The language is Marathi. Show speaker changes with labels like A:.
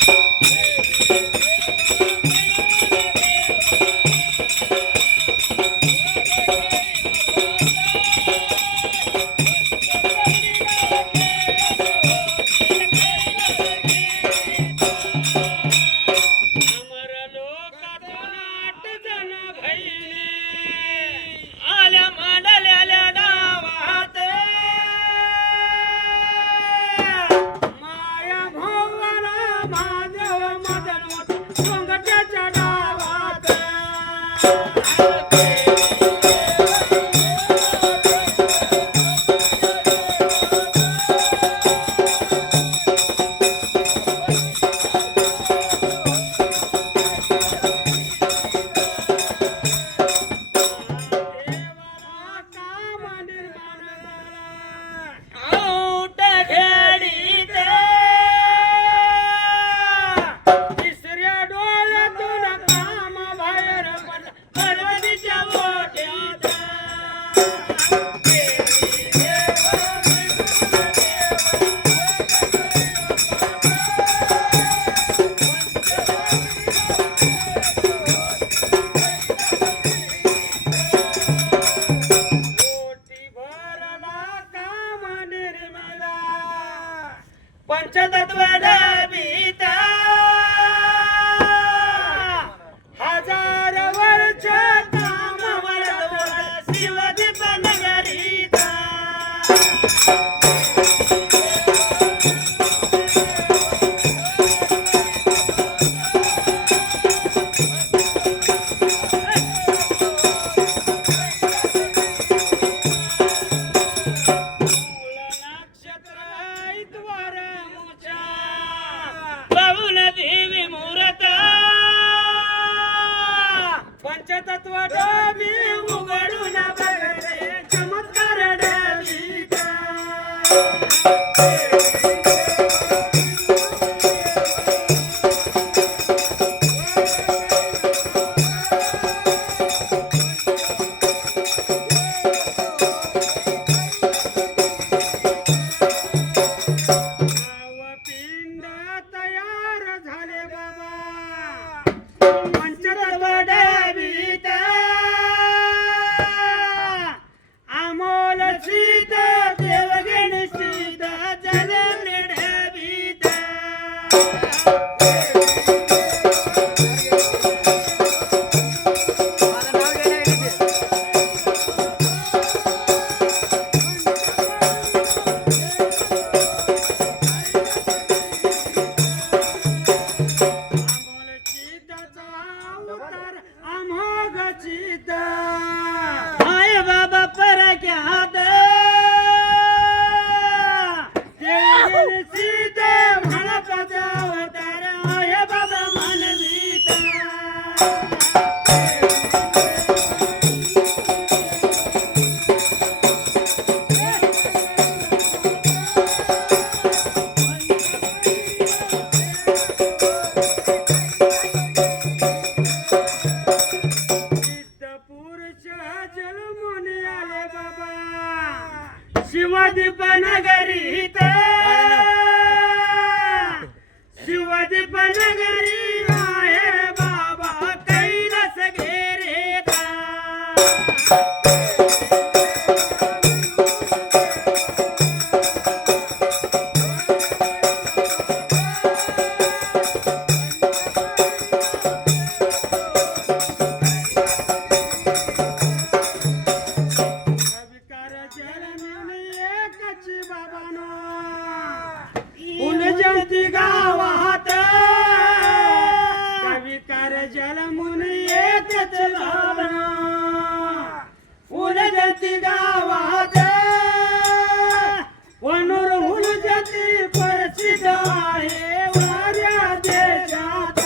A: Thank you. Thank you. परत वाटावी जलमुनी आले बाबा. शिवदीप नगरीत शिवदीप नगरी जलमुन येतच भावना उलजती गावात. वनूर उलजती प्रसिद्ध आहे वाऱ्या देशात.